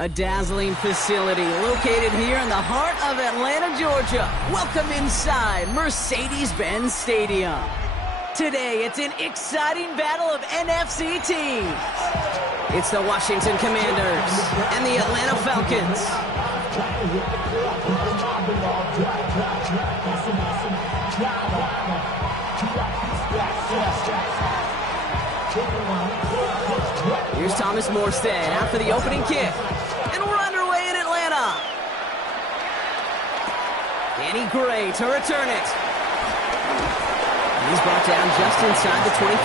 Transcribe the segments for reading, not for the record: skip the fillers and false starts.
A dazzling facility located here in the heart of Atlanta, Georgia. Welcome inside Mercedes-Benz Stadium. Today, it's an exciting battle of NFC teams. It's the Washington Commanders and the Atlanta Falcons. Here's Thomas Morstead after the opening kick. And we're underway in Atlanta. Danny Gray to return it. He's brought down just inside the 25.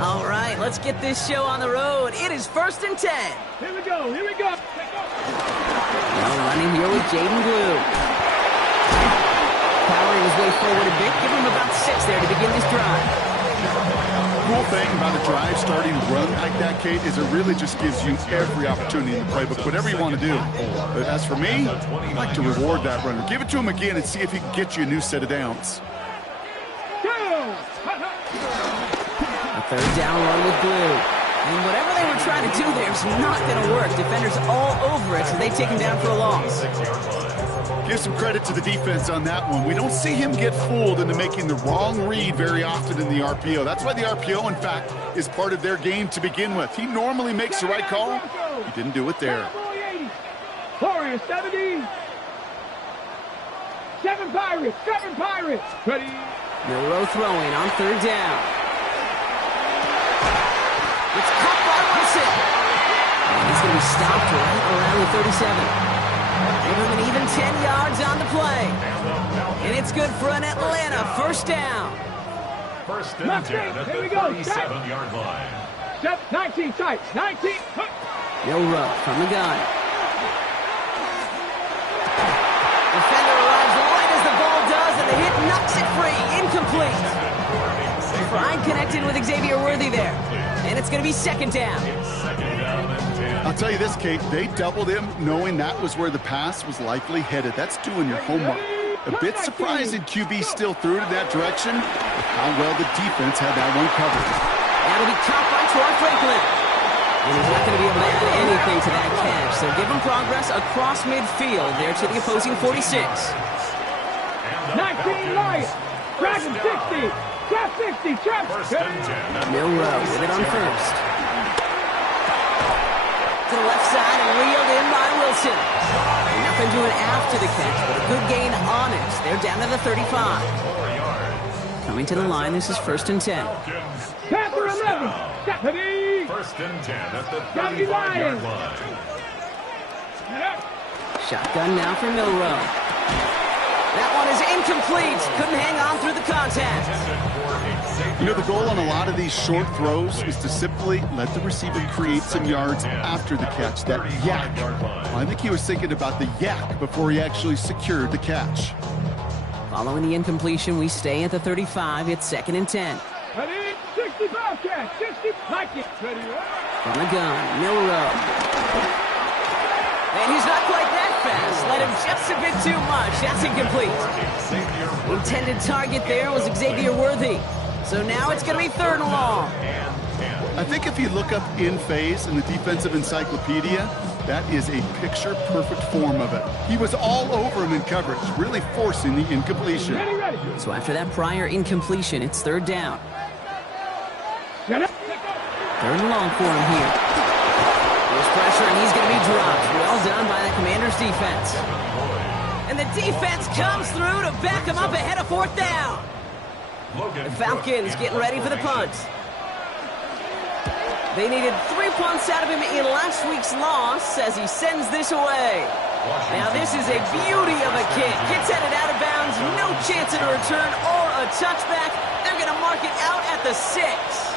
All right, let's get this show on the road. It is 1st and 10. Here we go, here we go. Now running here with Jaden Blue. Powering his way forward a bit. Give him about 6 there to begin this drive. Cool thing about a drive starting to run like that, Kate, is it really just gives you every opportunity in the playbook, whatever you want to do. But as for me, I'd like to reward that runner. Give it to him again and see if he can get you a new set of downs. A 3rd down run with Blue. And whatever they were trying to do there is not going to work. Defenders all over it, so they take him down for a loss. Give some credit to the defense on that one. We don't see him get fooled into making the wrong read very often in the RPO. That's why the RPO, in fact, is part of their game to begin with. He normally makes the right call. He didn't do it there. Warriors, 70. 7 Pirates, 7 Pirates. Ready. Milroe throwing on 3rd down. It's caught by Wilson. And he's going to be stopped right around the 37. Give him an even 10 yards on the play. And it's good for an Atlanta 1st down. 1st and 10 at the 37-yard line. 19 tight, 19. Milroe from the gun. Defender arrives right as the ball does, and the hit knocks it free. Incomplete. Pride connected with Xavier Worthy there. And it's going to be 2nd down. I'll tell you this, Kate, they doubled him knowing that was where the pass was likely headed. That's doing your homework. A bit surprising QB still threw it in that direction, but how well the defense had that one covered. That'll be caught by Troy Franklin. And he's not going to be able to add anything to that catch. So give him progress across midfield there to the opposing 46. 19 Lions. Grab him 60. Trap 60. Trap. Milroe with it on 1st. To the left side and reeled in by Wilson. And nothing doing after the catch, but a good gain on it. They're down to the 35. Coming to the line, this is 1st and 10. Panther 11. Stephanie. 1st and 10 at the 35-yard line. Shotgun now for Milroe. That one is incomplete. Couldn't hang on through the contact. You know, the goal on a lot of these short throws is to simply let the receiver create some yards after the catch. That yak. Well, I think he was thinking about the yak before he actually secured the catch. Following the incompletion, we stay at the 35. It's 2nd and 10. Ready? 65 catch. 60. Like it. Ready. From the gun, Milroe. And he's not quite that fast. Let him just a bit too much. That's incomplete. Intended target there was Xavier Worthy. So now it's going to be 3rd and long. I think if you look up in phase in the defensive encyclopedia, that is a picture-perfect form of it. He was all over him in coverage, really forcing the incompletion. Ready. So after that prior incompletion, it's 3rd down. 3rd and long for him here. There's pressure, and he's going to be dropped. Well done by the Commanders' defense. And the defense comes through to back him up ahead of 4th down. The Falcons getting ready for the punt. They needed 3 punts out of him in last week's loss as he sends this away. Now this is a beauty of a kick. Gets headed out of bounds, no chance at a return or a touchback. They're going to mark it out at the 6.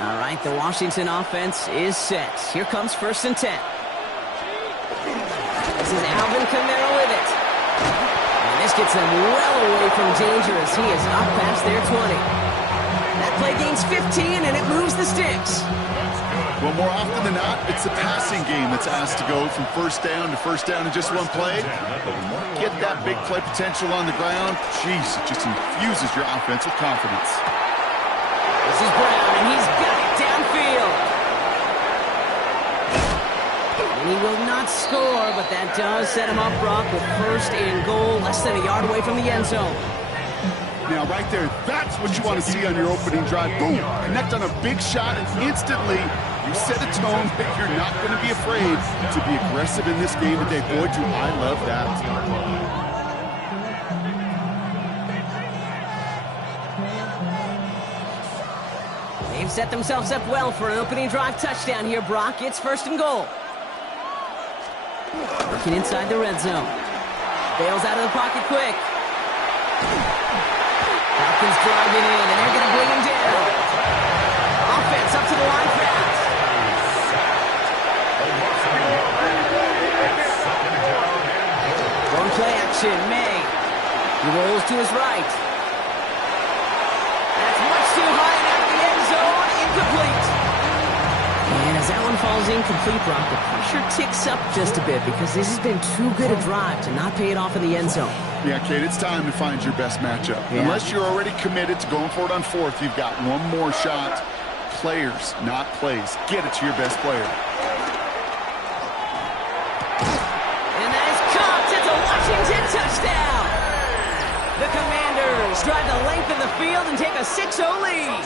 All right, the Washington offense is set. Here comes 1st and 10. This is Alvin Kamara with it. And this gets them well away from danger as he is up past their 20. That play gains 15, and it moves the sticks. Well, more often than not, it's the passing game that's asked to go from first down to first down in just one play. Get that big play potential on the ground. Jeez, it just infuses your offense with confidence. This is Brown, and he's got it downfield. And he will not score, but that does set him up, Brock, with first and goal, less than a yard away from the end zone. Now, right there, that's what you want to see on your opening drive. Boom! Connect on a big shot, and instantly you set a tone that you're not going to be afraid to be aggressive in this game today. Boy, do I love that. They've set themselves up well for an opening drive touchdown here, Brock. It's first and goal. Working inside the red zone. Bails out of the pocket quick. Falcons driving in, and they're going to bring him down. Offense up to the line fast. One play action, May. He rolls to his right. That's much too high and out of the end zone. Incomplete. And as that one falls incomplete, Brock, the pressure ticks up just a bit because this has been too good a drive to not pay it off in the end zone. Yeah, Kate, it's time to find your best matchup. Yeah. Unless you're already committed to going for it on fourth, you've got one more shot. Players, not plays. Get it to your best player. And that is caught. It's a Washington touchdown. The Commanders drive the length of the field and take a 6-0 lead.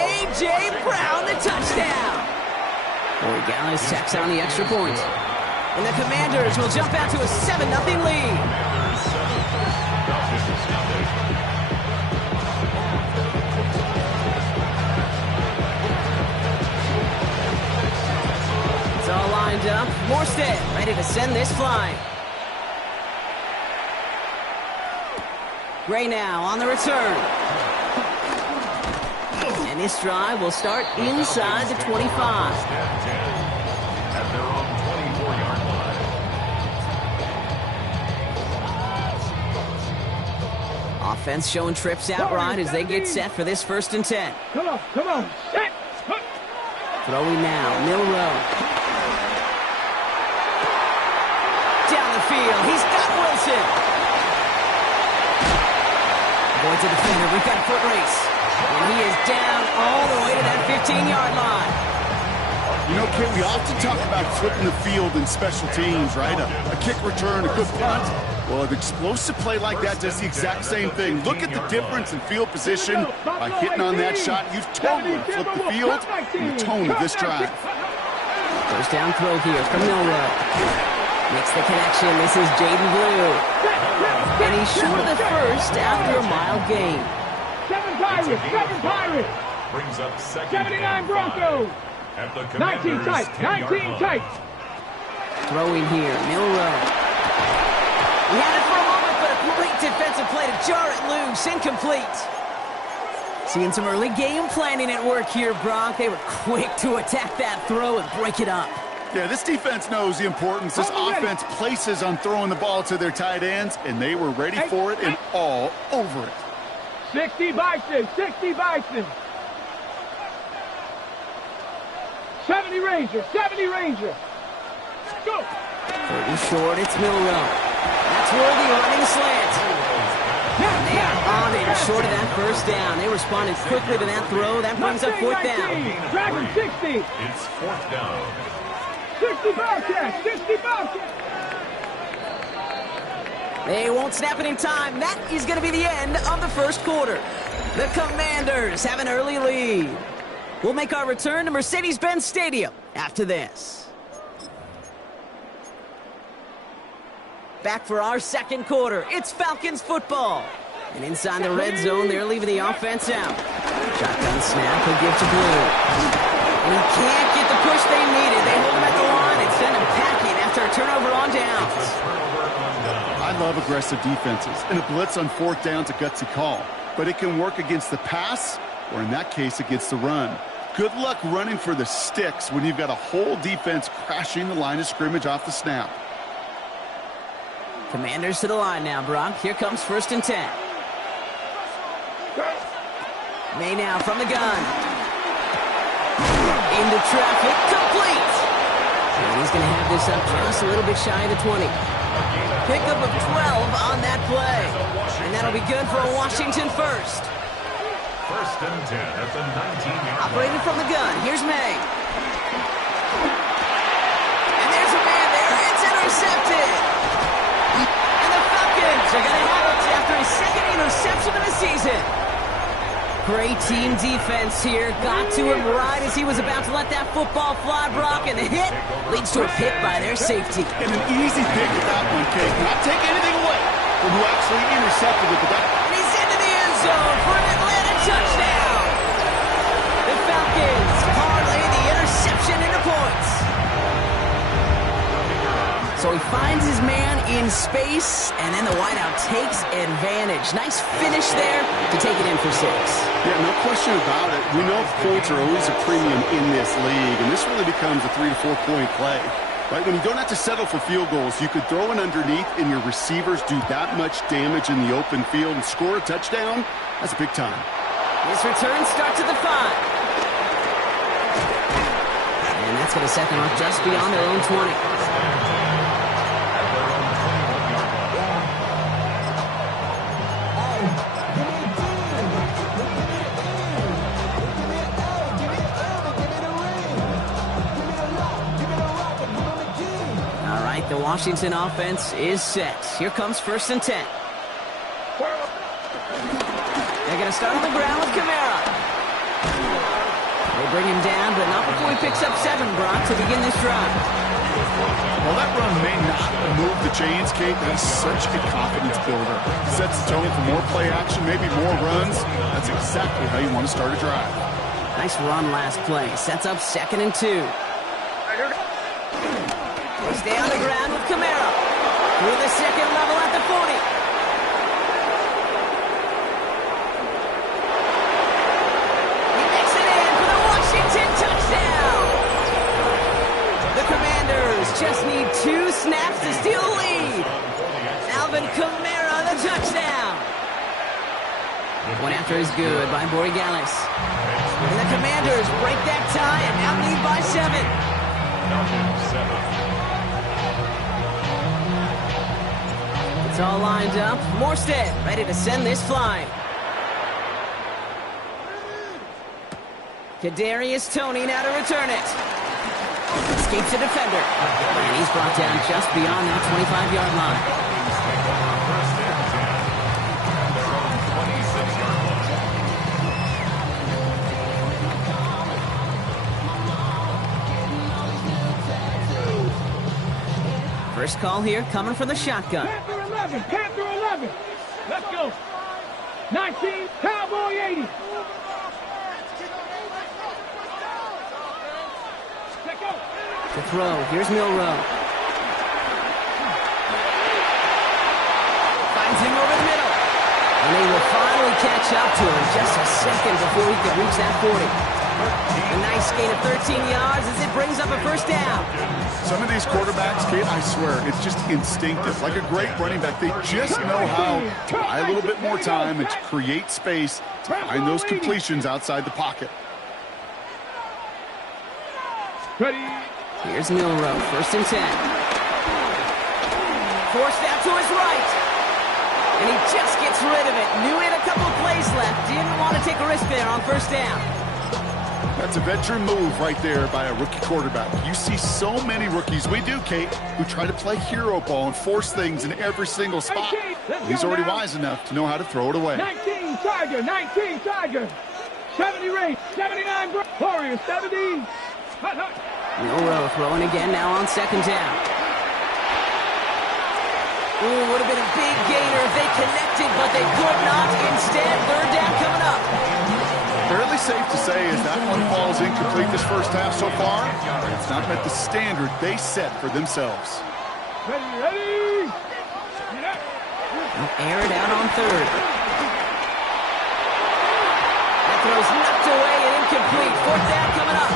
A.J. Brown, the touchdown. Boy, Gallis tacks on the extra point. And the Commanders will jump out to a 7-0 lead. It's all lined up. Morstead ready to send this flying. Gray now on the return. And this drive will start inside the 25. At their own 24-yard line. Offense showing trips out right as they get set for this 1st and 10. Come on, come on. Set. Throwing now, Milrow. Down the field, he's got Wilson. Avoids a defender, we've got a foot race. And he is down all the way to that 15-yard line. You know, Kate, we often talk about flipping the field in special teams, right? A kick return, a good punt. Well, an explosive play like that does the exact same thing. Look at the difference in field position. By hitting on that shot, you've totally flipped the field and the tone of this drive. First down throw here from Milrow. Makes the connection. This is Jaden Blue. And he's short of the first after a mild gain. 7 Pirates, 7 Pirates. Brings up 79 Broncos. 19 tight, 19 tight. Throwing here, Milrow. He had it for a moment, but a great defensive play to jar it loose. Incomplete. Seeing some early game planning at work here, Brock. They were quick to attack that throw and break it up. Yeah, this defense knows the importance this offense places on throwing the ball to their tight ends, and they were ready for it and all over it. 60 Bison, 60 Bison. 70 Ranger, 70 Ranger. Go. 30 short, it's Milrow. That's worthy, running slant. And they are on it, short of that first down. They responded quickly to that throw. That brings up 4th down. Dragon 60. It's 4th down. 60 Bobcats, 60 Bobcats. They won't snap it in time. That is going to be the end of the first quarter. The Commanders have an early lead. We'll make our return to Mercedes-Benz Stadium after this. Back for our second quarter. It's Falcons football. And inside the red zone, they're leaving the offense out. Shotgun snap, he'll give to Blue. And he can't get the push they needed. They hold him at the line and send him packing after a turnover on downs. I love aggressive defenses, and a blitz on 4th down's a gutsy call. But it can work against the pass, or in that case, against the run. Good luck running for the sticks when you've got a whole defense crashing the line of scrimmage off the snap. Commanders to the line now, Brock. Here comes 1st and 10. May now from the gun. Into traffic, complete. And he's going to have this up just a little bit shy of the 20. Pickup of 12 on that play. And that'll be good for a Washington first. First and 10 at the 19-yard line. Operating from the gun, here's May. And there's a man there, it's intercepted. And the Falcons are going to have it after his second interception of the season. Great team defense here. Got to him right as he was about to let that football fly, Brock, and the hit leads to a pick by their safety. And an easy pick with that one, Kate. Not take anything away from who actually intercepted it, but that... And he's into the end zone for an Atlanta touchdown. The Falcons parlay the interception into points. So he finds his man in space, and then the wideout takes advantage. Nice finish there to take it in for 6. Yeah, no question about it. We know points are always a premium in this league, and this really becomes a 3 to 4 point play. Right? When you don't have to settle for field goals, you could throw it underneath, and your receivers do that much damage in the open field and score a touchdown. That's big time. His return starts at the 5. And that's going to set them up just beyond their own 20. The Washington offense is set. Here comes 1st and 10. They're going to start on the ground with Kamara. They bring him down, but not before he picks up 7, Brock, to begin this drive. Well, that run may not move the chains, Kate. That is such a confidence builder. Sets the tone for more play action, maybe more runs. That's exactly how you want to start a drive. Nice run last play. Sets up 2nd and 2. They stay on the ground with Kamara. Through the second level at the 40. He makes it in for the Washington touchdown. The Commanders just need 2 snaps to steal the lead. Alvin Kamara, the touchdown. One after is good by Borregales. And the Commanders break that tie and now lead by 7. It's all lined up. Morstead ready to send this flying. Kadarius Toney now to return it. Escapes a defender. And he's brought down just beyond that 25-yard line. First call here coming from the shotgun. Panther 11. Let's go. 19, Cowboy 80. Let's go. To throw, here's Milrow. Finds him over the middle. And they will finally catch up to him just a second before he could reach that 40. A nice gain of 13 yards as it brings up a 1st down. Some of these quarterbacks, Kate, I swear, it's just instinctive. Like a great running back, they just know how to buy a little bit more time and to create space to find those completions outside the pocket. Ready. Here's Milrow, 1st and 10. Forced out to his right. And he just gets rid of it. Knew he had a couple of plays left. Didn't want to take a risk there on 1st down. That's a veteran move right there by a rookie quarterback. You see so many rookies, we do, Kate, who try to play hero ball and force things in every single spot. He's already wise enough to know how to throw it away. 19 Tiger, 19 Tiger. 70 Ray, 79 Warriors, 70. Milrow throwing again now on 2nd down. Ooh, would have been a big gainer if they connected, but they could not. Instead, 3rd down coming up. Fairly safe to say as that one falls incomplete this first half so far, it's not met the standard they set for themselves. Ready. They'll air it out on 3rd. That throw's knocked away and incomplete. 4th down coming up.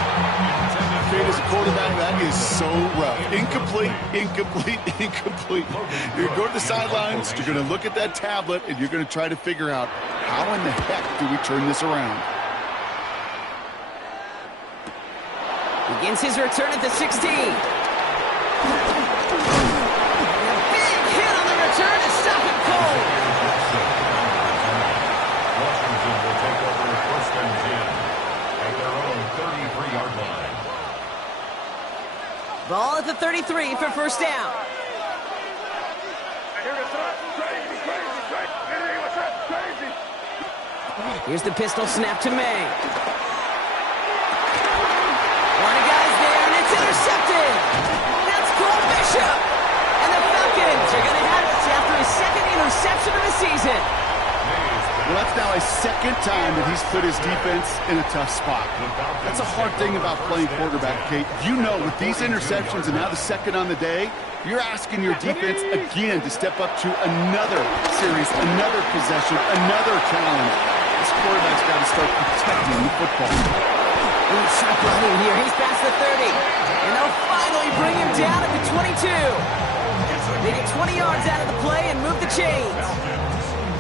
Kate, as a quarterback, that is so rough. Incomplete, incomplete, incomplete. You're going to go to the sidelines, you're going to look at that tablet, and you're going to try to figure out how in the heck do we turn this around. Begins his return at the 16. And a big hit on the return to stop him cold. Washington will take over first and 10 at their own 33-yard line. Ball at the 33 for first down. Here's the pistol snap to May. One of guys there, and it's intercepted. That's Cole Bishop. And the Falcons are going to have it after his second interception of the season. Well, that's now a second time that he's put his defense in a tough spot. That's a hard thing about playing quarterback, Kate. You know, with these interceptions and now the second on the day, you're asking your defense again to step up to another series, another possession, another challenge. This quarterback's got to start protecting the football. Sharp running here. He's past the 30. And they'll finally bring him down at the 22. They get 20 yards out of the play and move the chains.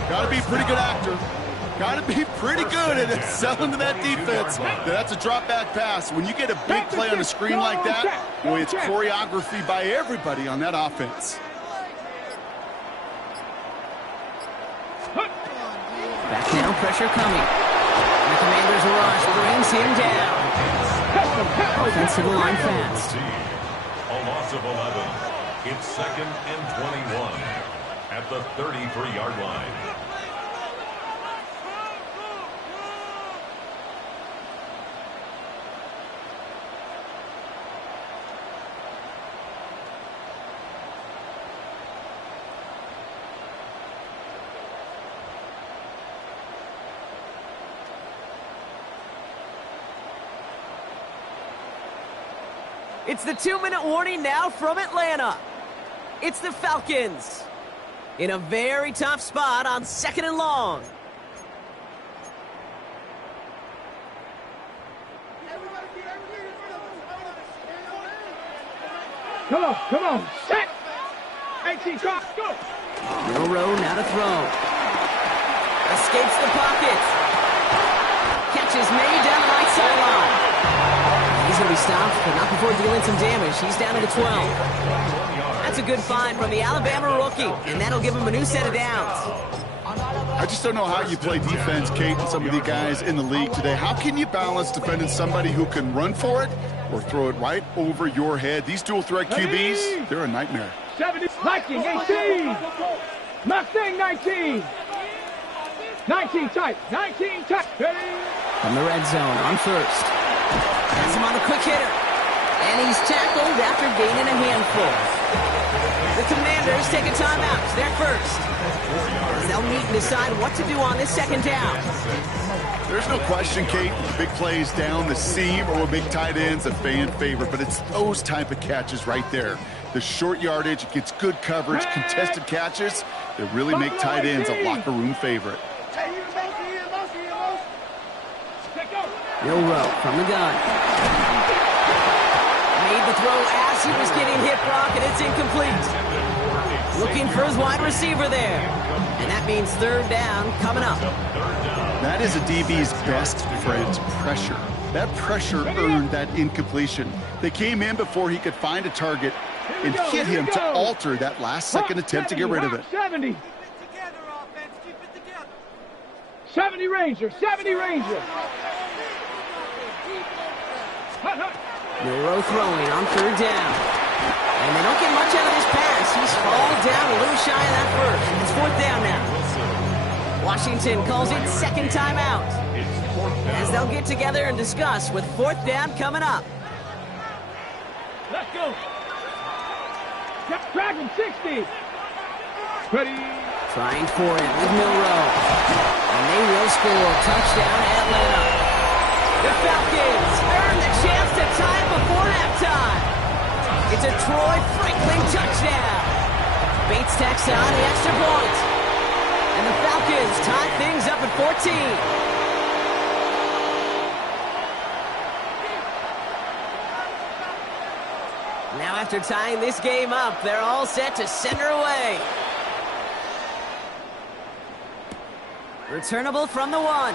Got to be a pretty good actor. Got to be pretty good at selling to that defense. That's a drop-back pass. When you get a big play on the screen like that, boy, it's choreography by everybody on that offense. Back now, pressure coming. The Commanders' rush brings him down. Offensive line fast. A loss of 11. It's second and 21 at the 33-yard line. It's the 2-minute warning now from Atlanta. It's the Falcons in a very tough spot on second and long. Come on, set! 18, go! Milrow now to throw. Escapes the pocket. Catches May down the right sideline. He's going to be stopped, but not before dealing some damage. He's down to the 12. That's a good find from the Alabama rookie, and that'll give him a new set of downs. I just don't know how you play defense, Kate, and some of the guys in the league today. How can you balance defending somebody who can run for it or throw it right over your head? These dual-threat QBs, they're a nightmare. 70, Viking, 18. Mustang, 19. 19 tight. From the red zone on first. Has him on the quick hitter. And he's tackled after gaining a handful. The Commanders take a timeout. They're first. They'll meet and decide what to do on this second down. There's no question, Kate, big plays down the seam or big tight ends a fan favorite, but it's those type of catches right there. The short yardage, it gets good coverage, contested catches that really make tight ends a locker room favorite. Milrow from the gun. Made the throw as he was getting hit, Brock, and it's incomplete. Looking for his wide receiver there. And that means third down coming up. That is a DB's best friend, pressure. That pressure earned that incompletion. They came in before he could find a target and hit him to alter that last-second attempt to get rid of it. 70. 70 Ranger. Milrow throwing on third down. And they don't get much out of this pass. He's fallen down a little shy of that first. It's fourth down now. Washington calls it second timeout. As they'll get together and discuss with fourth down coming up. Let's go. Drag him, 60. Ready. Trying for it with Milrow. And they will score. Touchdown, Atlanta. The Falcons earn the chance to tie it before halftime. It's a Troy Franklin touchdown. Bates tacks on the extra point. And the Falcons tie things up at 14. after tying this game up, they're all set to send her away. Returnable from the 1.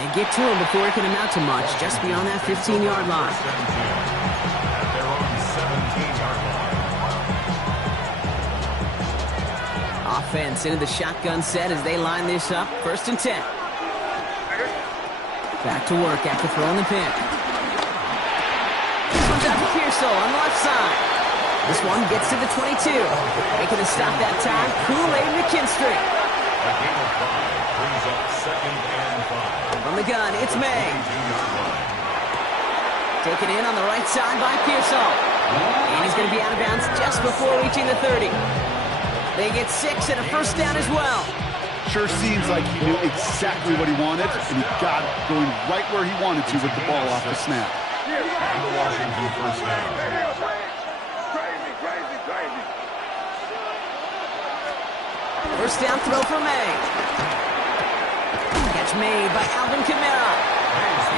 They get to him before it can amount to much, just beyond that 15-yard line. They're on the 17-yard line. Offense into the shotgun set as they line this up. 1st and 10. Back to work after throwing the pick. This one's out to Pearsall on the left side. This one gets to the 22. Making a stop that time, Kool-Aid McKinstry. A game of 5 brings up 2nd and 5. From the gun, it's May. Taken in on the right side by Pearsall. And he's going to be out of bounds just before reaching the 30. They get 6 and a 1st down as well. Sure seems like he knew exactly what he wanted, and he got it going right where he wanted to with the ball off the snap. And the Washington 1st down. First down throw for May. Catch made by Alvin Kamara.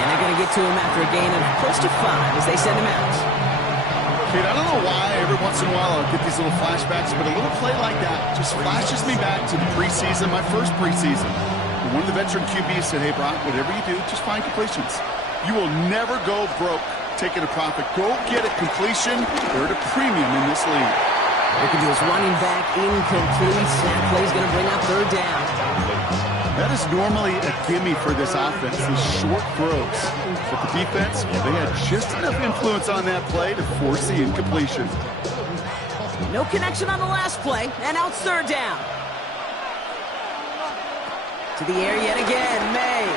And they're going to get to him after a gain of close to 5 as they send him out. Kate, I don't know why every once in a while I'll get these little flashbacks, but a little play like that just flashes me back to the preseason, my first preseason. And one of the veteran QBs said, hey, Brock, whatever you do, just find completions. You will never go broke taking a profit. Go get a completion. They're at a premium in this league. Looking to his running back, incomplete. That play's going to bring up 3rd down. That is normally a gimme for this offense, these short throws. But the defense, well, they had just enough influence on that play to force the incompletion. No connection on the last play, and now it's 3rd down. To the air yet again, May.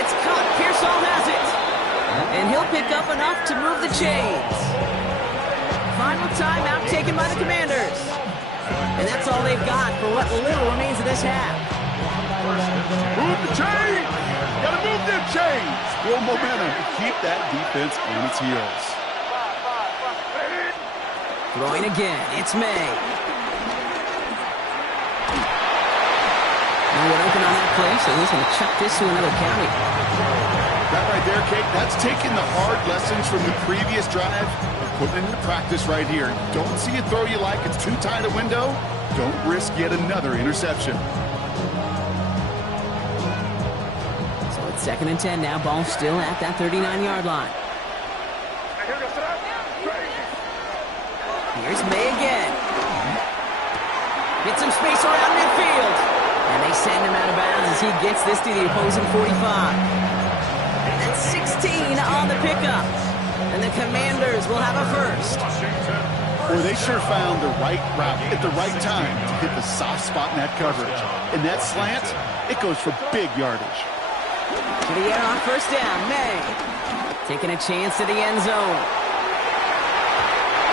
It's caught. Pearsall has it. And he'll pick up enough to move the chains. Final timeout taken by the Commanders. And that's all they've got for what little remains of this half. Move the chains! Gotta move them chains! Build momentum to keep that defense on its heels. Throwing again, it's May. No one open on that play, so he's going to chuck this to another county. That right there, Kate, that's taking the hard lessons from the previous drive and putting it into practice right here. Don't see a throw you like, it's too tight a window. Don't risk yet another interception. So it's 2nd and 10 now. Ball still at that 39-yard line. Here's May again. Get some space around midfield. And they send him out of bounds as he gets this to the opposing 45. That's 16 on the pickup. And the Commanders will have a 1st. Boy, they sure found the right route at the right time to hit the soft spot in that coverage. And that slant, it goes for big yardage. To the air on 1st down, May. Taking a chance to the end zone.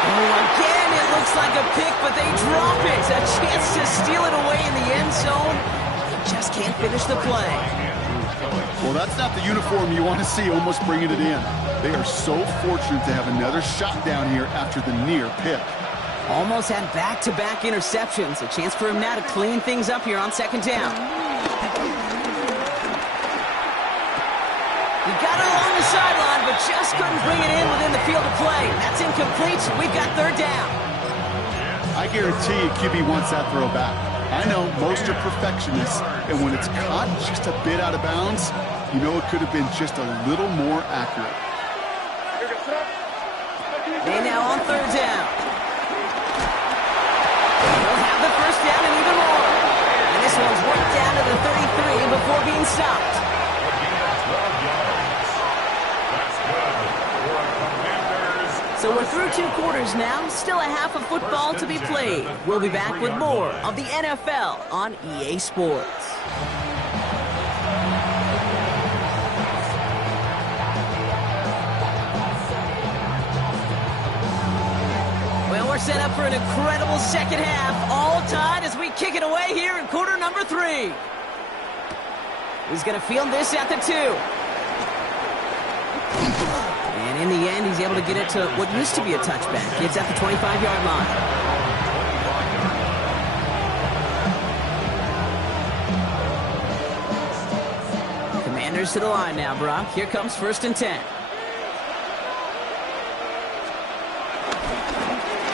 Oh, again, it looks like a pick, but they drop it. A chance to steal it away in the end zone. They just can't finish the play. Well, that's not the uniform you want to see almost bringing it in. They are so fortunate to have another shot down here after the near pick. Almost had back-to-back interceptions. A chance for him now to clean things up here on 2nd down. He got it along the sideline, but just couldn't bring it in within the field of play. That's incomplete. We've got 3rd down. I guarantee you QB wants that throw back. I know most are perfectionists, and when it's caught just a bit out of bounds, you know it could have been just a little more accurate. They now on 3rd down. They'll have the 1st down and even more. And this one's right down to the 33 before being stopped. So we're through 2 quarters now. Still a half of football to be played. We'll be back with more of the NFL on EA Sports. Well, we're set up for an incredible second half. All tied as we kick it away here in quarter number 3. He's going to field this at the 2. And in the end, he's able to get it to what used to be a touchback. It's at the 25-yard line. Commanders to the line now, Brock. Here comes 1st and 10.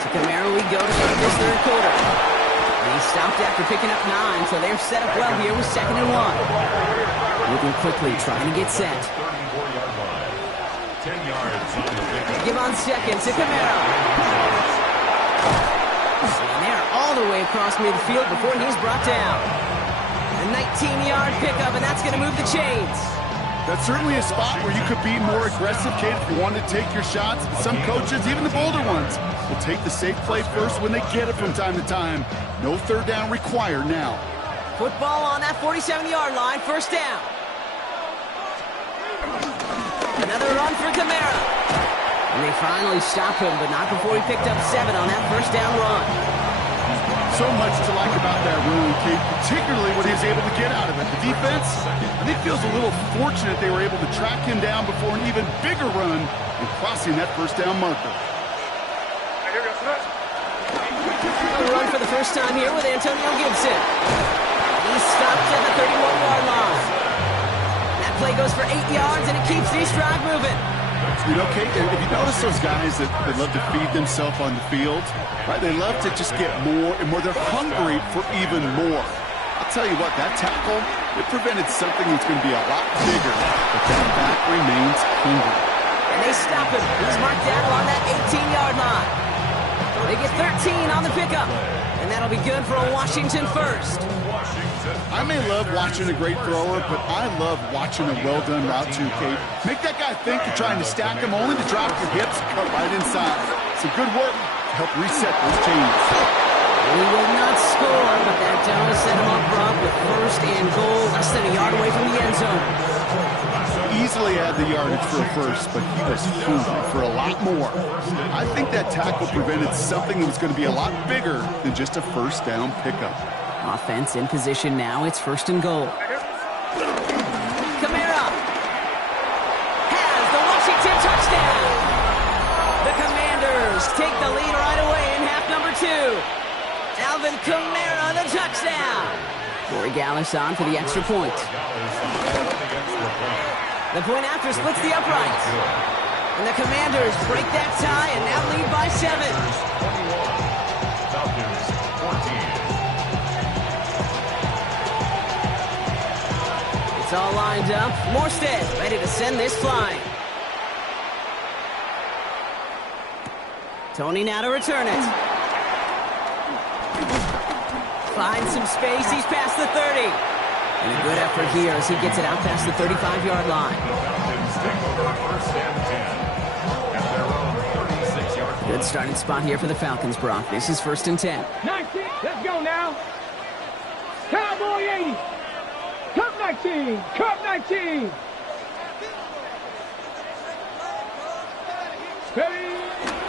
To Camaro we go to start this third quarter. And he stopped after picking up 9, so they're set up well here with 2nd and 1. Moving quickly, trying to get set. 34-yard line. 10 yards on the pickup. Give on 2nd to Camaro. And they're all the way across midfield before he's brought down. A 19-yard pickup, and that's going to move the chains. That's certainly a spot where you could be more aggressive, kid, if you want to take your shots. But some coaches, even the bolder ones, will take the safe play first when they get it from time to time. No third down required now. Football on that 47-yard line, 1st down. Another run for Camara. And they finally stop him, but not before he picked up 7 on that 1st down run. So much to like about that run, Kate, particularly what he was able to get out of it. The defense, I think, feels a little fortunate they were able to track him down before an even bigger run and crossing that 1st down marker. A run for the first time here with Antonio Gibson. He stopped at the 31-yard line. That play goes for 8 yards, and it keeps these drive moving. You know, Kate, if you notice those guys that love to feed themselves on the field, right? They love to just get more and more. They're hungry for even more. I'll tell you what, that tackle, it prevented something that's going to be a lot bigger, but that back remains hungry. And they stop him. He's marked down along that 18-yard line. They get 13 on the pickup, and that'll be good for a Washington first. I may love watching a great thrower, but I love watching a well-done route too, Kate. Make that guy think you're trying to stack him only to drop your hips and cut right inside. Some good work to help reset those chains. He will not score, but that does set him up front with 1st and goal, less than a yard away from the end zone. Easily had the yardage for a first, but he was hungry for a lot more. I think that tackle prevented something that was going to be a lot bigger than just a 1st down pickup. Offense in position now. It's 1st and goal. Camara has the Washington touchdown. The Commanders take the lead right away in half number 2. Alvin Kamara, the touchdown. Corey Gallis on for the extra point. The point after splits the uprights. And the Commanders break that tie and now lead by 7. Falcons 14. It's all lined up. Morstead ready to send this flying. Tony now to return it. Finds some space. He's past the 30. And a good effort here as he gets it out past the 35-yard line. Falcons take over 1st and 10 at their own 36-yard line. Good starting spot here for the Falcons, Brock. This is 1st and 10. 19. Let's go now. Cowboy 80. Cup 19. Cup 19. Ready.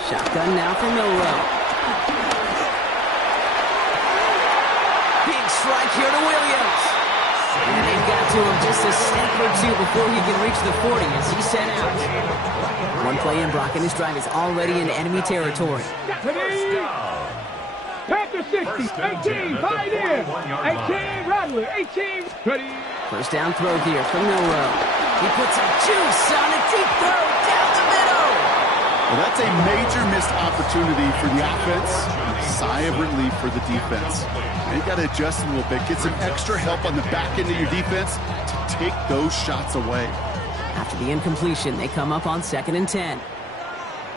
Shotgun now for Milrow. Big strike here to Williams. And they've got to him just a step or 2 before he can reach the 40 as he's sent out. One play in, Brock, and his drive is already in enemy territory. Panther 60, 18, fight in. 18, Rattler, 18. Ready. 1st down throw here from Milrow. He puts some juice on a deep throw down the middle. Well, that's a major missed opportunity for the offense and a sigh of relief for the defense. Now you got to adjust a little bit, get some extra help on the back end of your defense to take those shots away. After the incompletion, they come up on 2nd and 10.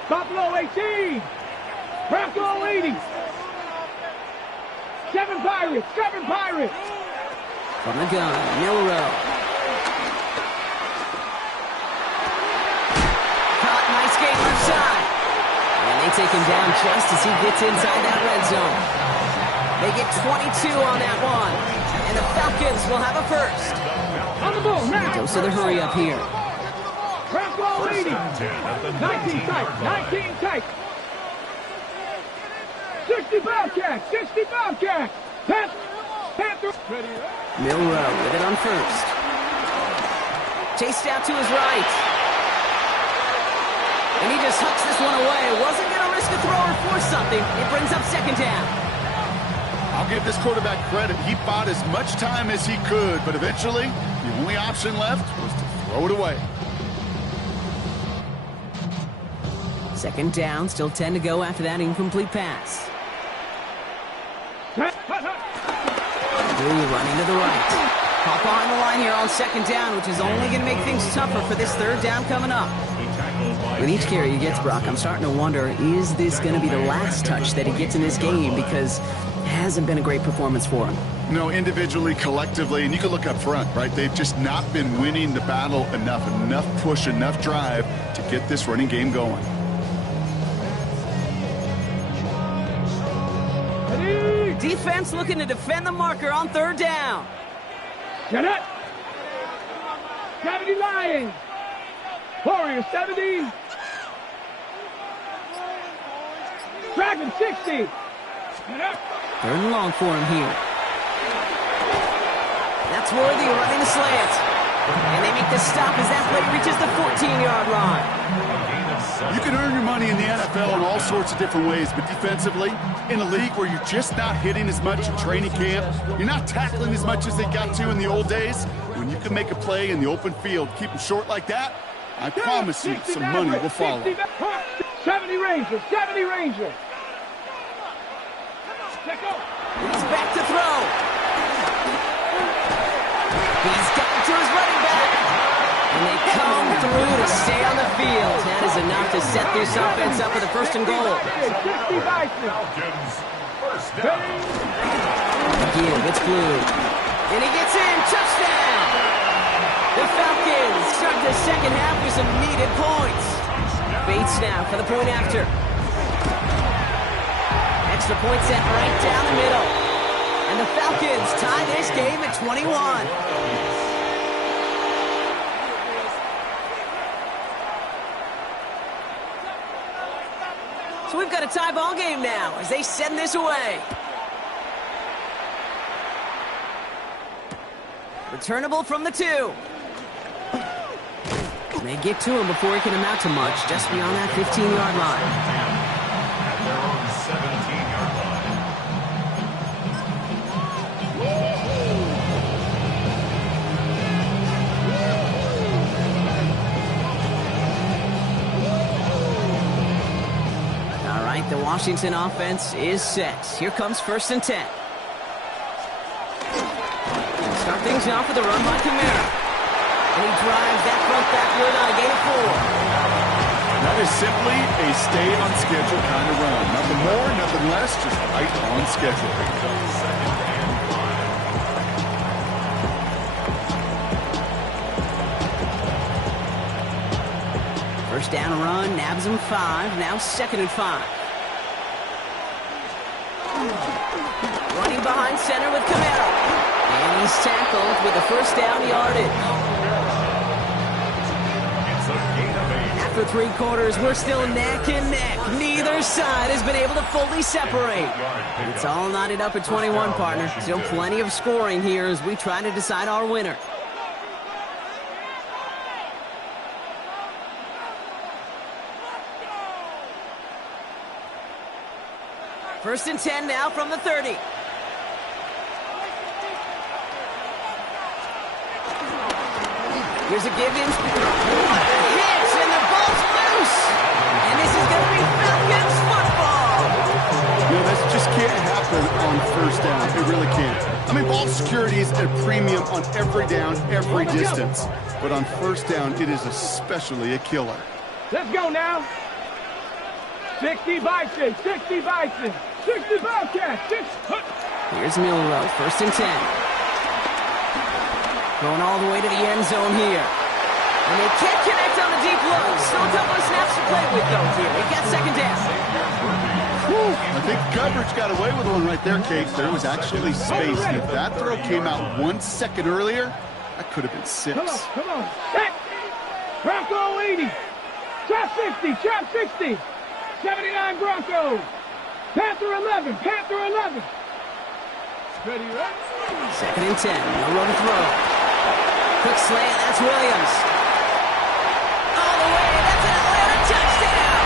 Buffalo 18. Bronco 80. 7 Pirates, 7 Pirates. From the gun, Milrow. Caught, nice game left side. And they take him down just as he gets inside that red zone. They get 22 on that one. And the Falcons will have a first. On the ball now. Dose of the hurry up here. Bronco 80. 19 tight, 19 tight. 60 Bobcats, 60 Bobcats. Panther. Milrow with it on 1st. Chased out to his right. And he just hucks this one away. Wasn't going to risk a throw or force something. It brings up 2nd down. I'll give this quarterback credit. He bought as much time as he could, but eventually the only option left was to throw it away. Second down, still 10 to go after that incomplete pass. Running to the right. Caught behind the line here on second down, which is only going to make things tougher for this third down coming up. With each carry he gets, Brock, I'm starting to wonder, is this going to be the last touch that he gets in this game? Because it hasn't been a great performance for him. No, individually, collectively, and you can look up front, right? They've just not been winning the battle enough push, enough drive to get this running game going. Defense looking to defend the marker on third down. Get it. 70 Lions. Warriors 70. Dragon 60. Third and long for him here. That's worthy running the slant. And they make the stop as that play reaches the 14-yard line. You can earn your money in the NFL in all sorts of different ways, but defensively, in a league where you're just not hitting as much in training camp, you're not tackling as much as they got to in the old days, when you can make a play in the open field, keep them short like that, I promise you some money will follow. 70 Rangers, 70 Rangers. He's back to throw. He's got to his running back. And they come through to stay on the field. That is enough to set this offense up with a first and goal. Again, it's Blue. And he gets in. Touchdown! The Falcons start the second half with some needed points. Bates now for the point after. Extra point set right down the middle. And the Falcons tie this game at 21. So we've got a tie ball game now as they send this away. Returnable from the 2. They get to him before he can amount to much, just beyond that 15-yard line. At their own 17-yard line. All right, the Washington offense is set. Here comes 1st and 10. Start things off with a run by Kamara. And he drives that front backward on a gain of 4. That is simply a stay-on-schedule kind of run. Nothing more, nothing less, just right on schedule. First down run, nabs him 5, now 2nd and 5. Running behind center with Kamara. And he's tackled with a first down yardage. After 3 quarters, we're still neck and neck. Neither side has been able to fully separate. It's all knotted up at 21, partner. Still plenty of scoring here as we try to decide our winner. First and 10 now from the 30. Here's a give-in. What a hit! And the ball's loose! And this is going to be Falcons football! You know, this just can't happen on first down. It really can't. I mean, ball security is at a premium on every down, every distance. But on first down, it is especially a killer. Let's go now. 60 Vikings, 60 Vikings, 60 Bobcats. Here's Milrow, 1st and 10. Going all the way to the end zone here. And they can't connect on the deep look. Still a couple of snaps to play with, though, here. We've got 2nd down. I think coverage got away with one right there, Kate. There was actually space. And if that throw came out 1 second earlier, that could have been 6. Come on. Set. Bronco 80. Trap 60. Trap 60. 79 Broncos. Panther 11. Panther 11. Ready, right? 2nd and 10. No room to throw. Quick slant. That's Williams. All the way. That's an Atlanta touchdown.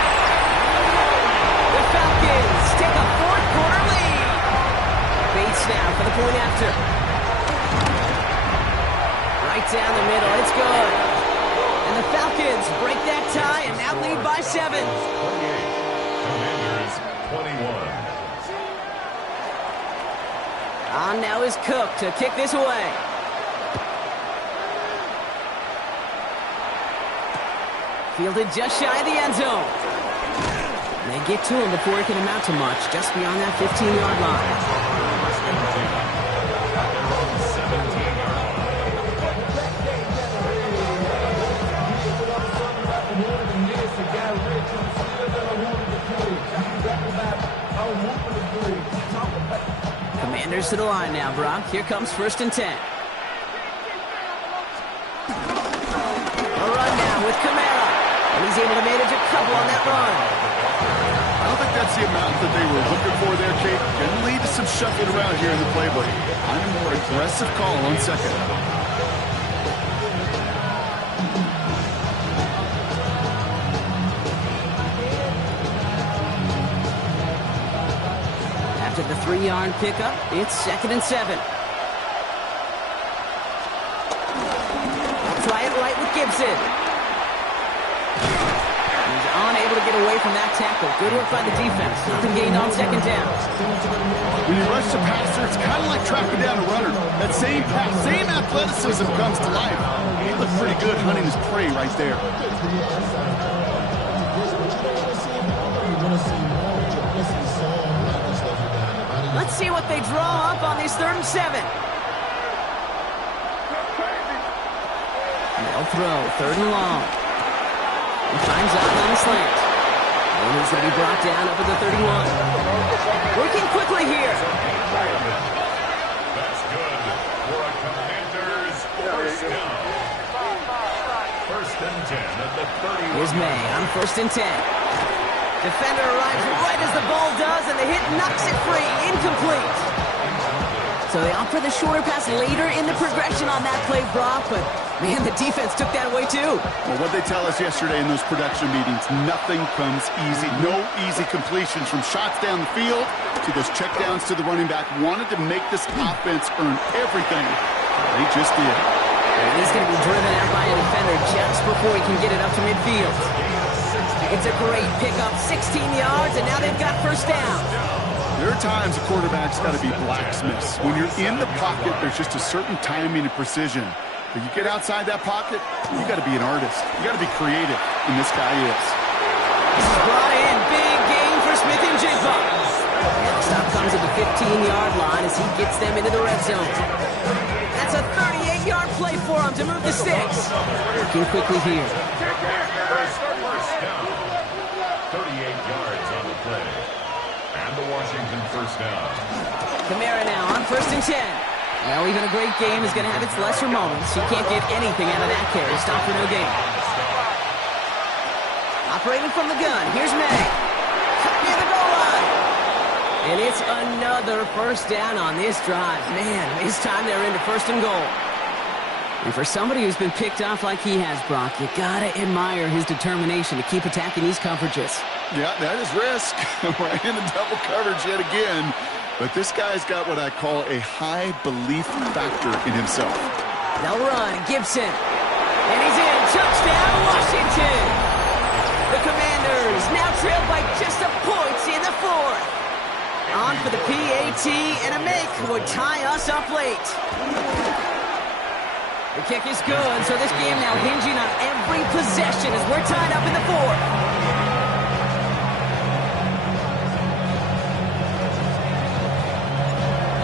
The Falcons take a 4th quarter lead. Bates now for the point after. Right down the middle. It's good. And the Falcons break that tie and now lead by 7. Commanders 21. On now is Cook to kick this away. Fielded just shy of the end zone. They get to him before it can amount to much, just beyond that 15-yard line. First and 10. At their own 17-yard line. Commanders to the line now, Brock. Here comes 1st and 10. A run now with Kamara. And he's able to manage a couple on that run. I don't think that's the amount that they were looking for there, Kate. Can lead to some shuffling around here in the playbook. I'm a more aggressive call on 2nd. After the 3-yard pickup, it's 2nd and 7. Try it right with Gibson. He's unable to get away from that tackle. Good work by the defense. Nothing gained on 2nd down. When you rush the passer, it's kind of like tracking down a runner. That same pass, same athleticism comes to life. He looked pretty good hunting his prey right there. Let's see what they draw up on this 3rd and 7. They'll throw 3rd and long. He finds out on the slant. And he's going to be brought down up at the 31. Working quickly here. That's good for a Commanders first down. 1st and 10 at the 31. Here's May on 1st and 10. Defender arrives right as the ball does, and the hit knocks it free. Incomplete. So they opt for the shorter pass later in the progression on that play, Brock, but man, the defense took that away too. Well, what they tell us yesterday in those production meetings, nothing comes easy. No easy completions from shots down the field to those checkdowns to the running back. Wanted to make this offense earn everything. They just did. And he's going to be driven out by a defender just before he can get it up to midfield. It's a great pickup, 16 yards, and now they've got 1st down. There are times a quarterback's got to be blacksmiths. When you're in the pocket, there's just a certain timing and precision. But you get outside that pocket, you got to be an artist. You got to be creative, and this guy is. This is brought in. Big gain for Smith and Jigba. And the stop comes at the 15-yard line as he gets them into the red zone. That's a 38-yard play for him to move the sticks. Working quickly here. First down. 38 yards on the play. And the Washington first down. Kamara now on 1st and 10. Well, even a great game is going to have its lesser moments. You can't get anything out of that carry. Stop for no gain. Operating from the gun. Here's May. Near the goal line. And it's another 1st down on this drive. Man, this time they're into 1st and goal. And for somebody who's been picked off like he has, Brock, you got to admire his determination to keep attacking these coverages. Yeah, that is risk. We're in the double coverage yet again. But this guy's got what I call a high belief factor in himself. They'll run. Gibson. And he's in. Touchdown, Washington. The Commanders now trail by just a point in the 4th. On for the PAT, and a make would tie us up late. The kick is good, so this game now hinging on every possession as we're tied up in the 4th.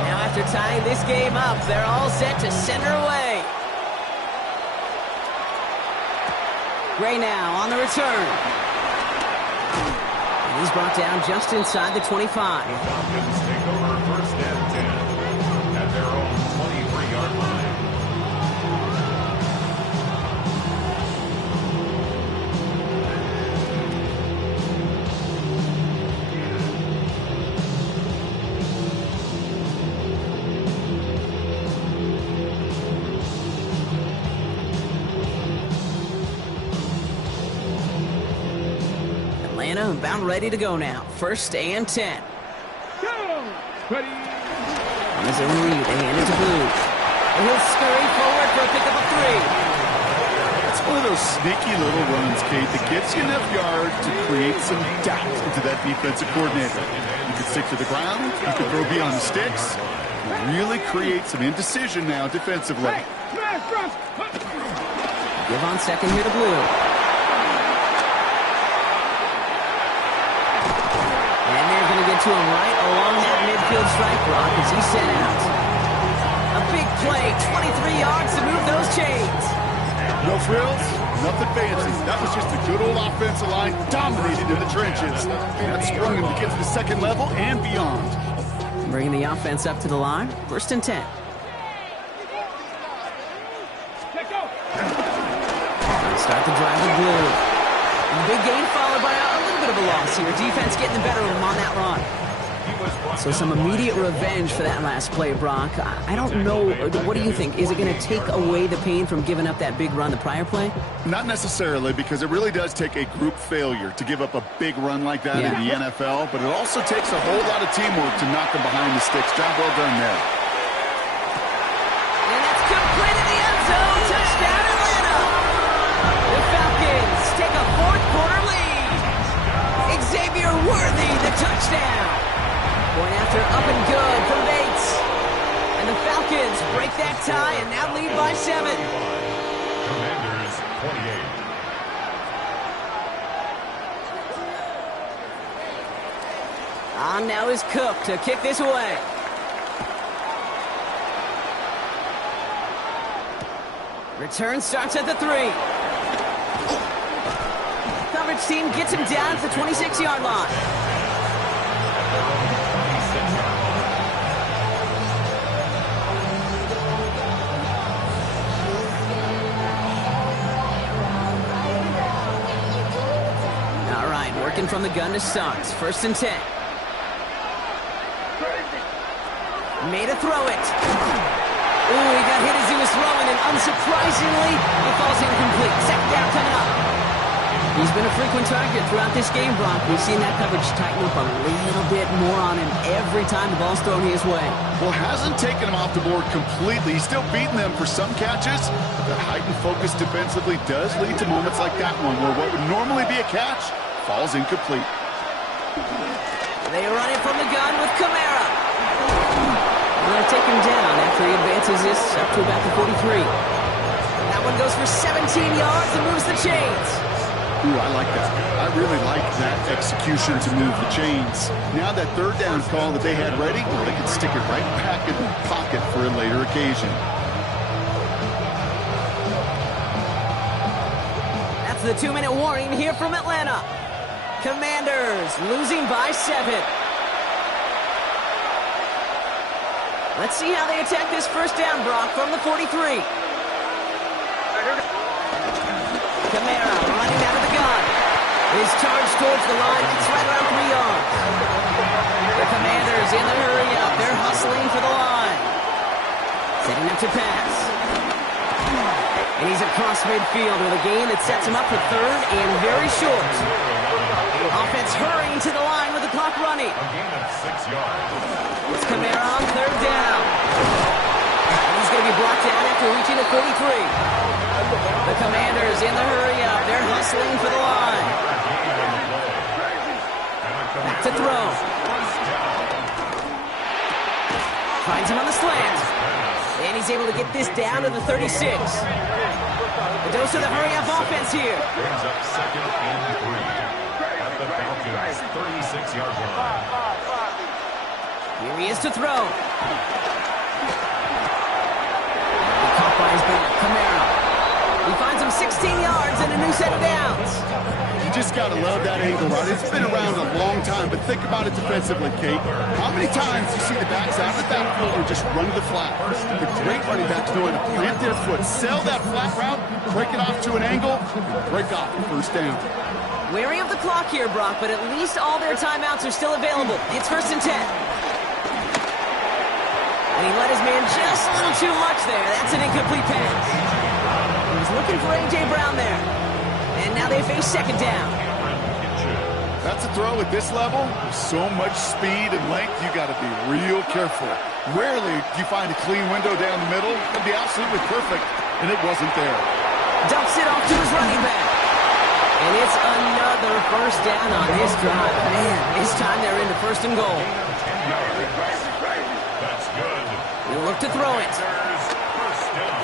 Now after tying this game up, they're all set to send her away. Gray now on the return. And he's brought down just inside the 25. The Falcons take over 1st and 10 at their own 23-yard line. About ready to go now. 1st and 10. Go! Ready? On his own read, they hand it to Blue. And he'll scurry forward for a pickup of 3. It's one of those sneaky little runs, Kate, that gets you enough yard to create some doubt into that defensive coordinator. You can stick to the ground. You can throw beyond the sticks. Really create some indecision now defensively. Give on second here to Blue. And they're going to get to him right along that midfield strike block as he's sent out. A big play, 23 yards to move those chains. No frills, nothing fancy. That was just a good old offensive line dominated in the trenches. And that sprung him to get to the second level and beyond. Bringing the offense up to the line. 1st and 10. Start the drive with Blue. Big gain followed by a little bit of a loss here. Defense getting the better of him on that run. So some immediate revenge for that last play, Brock. I don't know. What do you think? Is it going to take away the pain from giving up that big run the prior play? Not necessarily, because it really does take a group failure to give up a big run like that in the NFL, but it also takes a whole lot of teamwork to knock them behind the sticks. Job well done there. And that's complete in the end zone. Touchdown, Atlanta. The Falcons take a 4th quarter lead. Xavier Worthy, the touchdown. Point after up and good from Bates. And the Falcons break that tie and now lead by 7. Commanders 28. On now is Cook to kick this away. Return starts at the 3. Coverage team gets him down to the 26-yard line. All right, working from the gun to start. 1st and 10. Made a throw it. Ooh, he got hit as he was throwing, and unsurprisingly, it falls incomplete. 2nd down coming up. He's been a frequent target throughout this game, Brock. We've seen that coverage tighten up a little bit more on him every time the ball's thrown his way. Well, hasn't taken him off the board completely. He's still beating them for some catches, but the heightened focus defensively does lead to moments like that one, where what would normally be a catch falls incomplete. They run it from the gun with Kamara. They'll take him down after he advances this up to about the 43. That one goes for 17 yards and moves the chains. Ooh, I like that. I really like that execution to move the chains. Now that 3rd down call that they had ready, well, they can stick it right back in the pocket for a later occasion. That's the 2-minute warning here from Atlanta. Commanders losing by 7. Let's see how they attack this 1st down, Brock, from the 43. Kamara running out of the gun. His charge towards the line. It's right around 3 yards. The Commanders in the hurry up. They're hustling for the line. Setting up to pass. And he's across midfield with a gain that sets him up for 3rd and very short. Offense hurrying to the line with the clock running. A gain of 6 yards. It's Kamara on 3rd down. And he's going to be brought down after reaching the 43. The Commanders in the hurry up. They're hustling for the line. Back to throw. Finds him on the slant. And he's able to get this down to the 36. The dose of the hurry-up offense here. Brings up 2nd and 3. At the Falcons' 36-yard line. Here he is to throw. He caught by his back. Kamara. He finds him 16 yards and a new set of downs. You just got to love that angle, right? It's been around a long time, but think about it defensively, Kate. How many times you see the backs out of the backfield or just run to the flat? The great running backs know how to plant their foot, sell that flat route, break it off to an angle, and break off the 1st down. Wary of the clock here, Brock, but at least all their timeouts are still available. It's 1st and 10. And he let his man just a little too much there. That's an incomplete pass. He was looking for A.J. Brown there. And now they face 2nd down. That's a throw at this level. With so much speed and length, you got to be real careful. Rarely do you find a clean window down the middle. It'd be absolutely perfect, and it wasn't there. Dumps it off to his running back. And it's another first down on this drive. Man, this time they're into first and goal. That's good. He'll look to throw it. First down.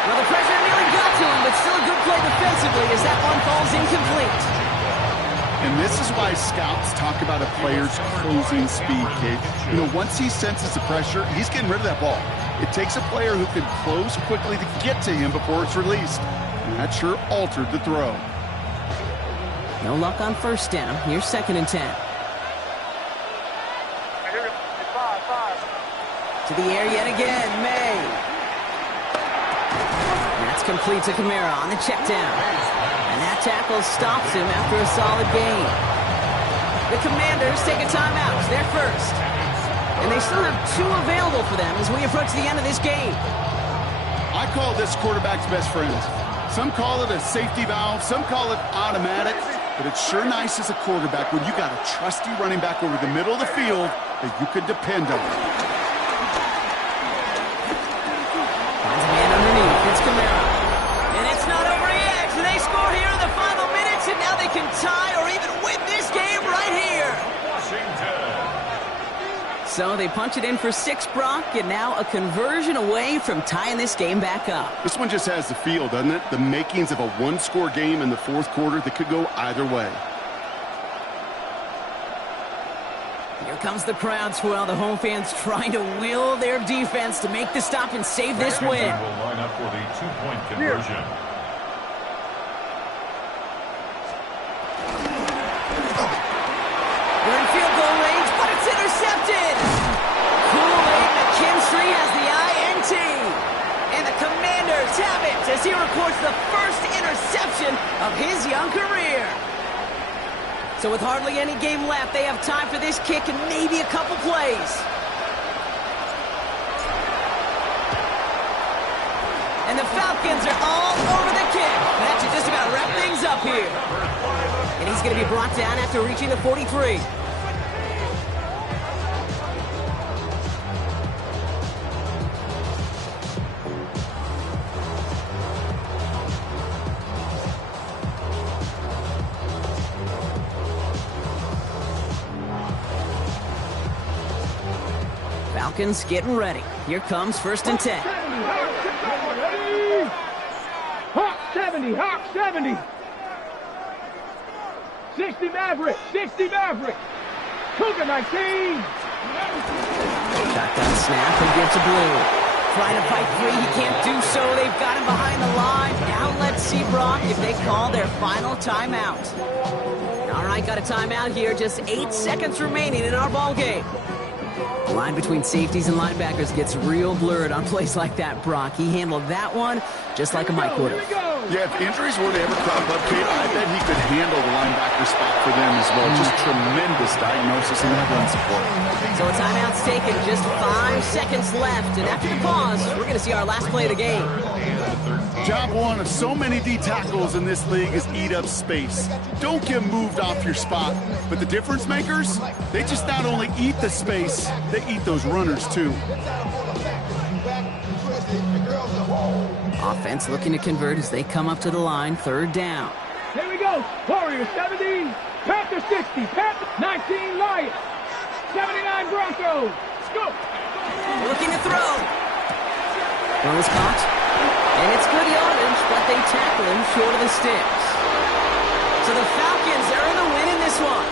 Well, the pressure nearly got to him, but still a good play defensively as that one falls incomplete. And this is why scouts talk about a player's closing speed, Kate. You know, once he senses the pressure, he's getting rid of that ball. It takes a player who can close quickly to get to him before it's released. And that sure altered the throw. No luck on first down. Here's 2nd and 10. To the air yet again, May. That's complete to Kamara on the check down. And that tackle stops him after a solid gain. The Commanders take a timeout. They're first. And they still have 2 available for them as we approach the end of this game. I call this quarterback's best friend. Some call it a safety valve, some call it automatic, but it's sure nice as a quarterback when you got a trusty running back over the middle of the field that you can depend on. Finds a man underneath. It's Kamara. And it's not over yet. They score here in the final minutes, and now they can tie or even win this game right here. Washington. So they punch it in for 6, Brock, and now a conversion away from tying this game back up. This one just has the feel, doesn't it? The makings of a one-score game in the 4th quarter that could go either way. Here comes the crowd swell. The home fans trying to will their defense to make the stop and save this win. Washington will line up for the 2-point conversion. We're in field goal range, but it's intercepted. Kool-Aid McKinstry has the INT. And the Commanders have it as he records the first interception of his young career. So with hardly any game left, they have time for this kick and maybe a couple plays. And the Falcons are all over the kick. That should just about wrap things up here. And he's going to be brought down after reaching the 43. Falcons getting ready. Here comes 1st and 10. Hawk 70, Hawk 70. 60 Maverick, 60 Maverick. Cougar 19. Shotgun snap and gives to Blue. Trying to fight free, he can't do so. They've got him behind the line. Now let's see, Brock, if they call their final timeout. All right, got a timeout here. Just 8 seconds remaining in our ball game. The line between safeties and linebackers gets real blurred on plays like that, Brock. He handled that one just like a Mike would have. Yeah, if injuries were to ever crop up, Kate, I bet he could handle the linebacker spot for them as well. Just tremendous diagnosis and that run support. So a timeout's taken, just 5 seconds left. And after the pause, we're going to see our last play of the game. Job one of so many D tackles in this league is eat up space. Don't get moved off your spot. But the difference makers, they just not only eat the space, they eat those runners too. Offense looking to convert as they come up to the line, 3rd down. Here we go. Warriors 70, Panther 60, Panther 19 Lions, 79 Broncos. Let's go. Looking to throw. Throw is caught. And it's good yardage, but they tackle him short of the sticks. So the Falcons earn the win in this one.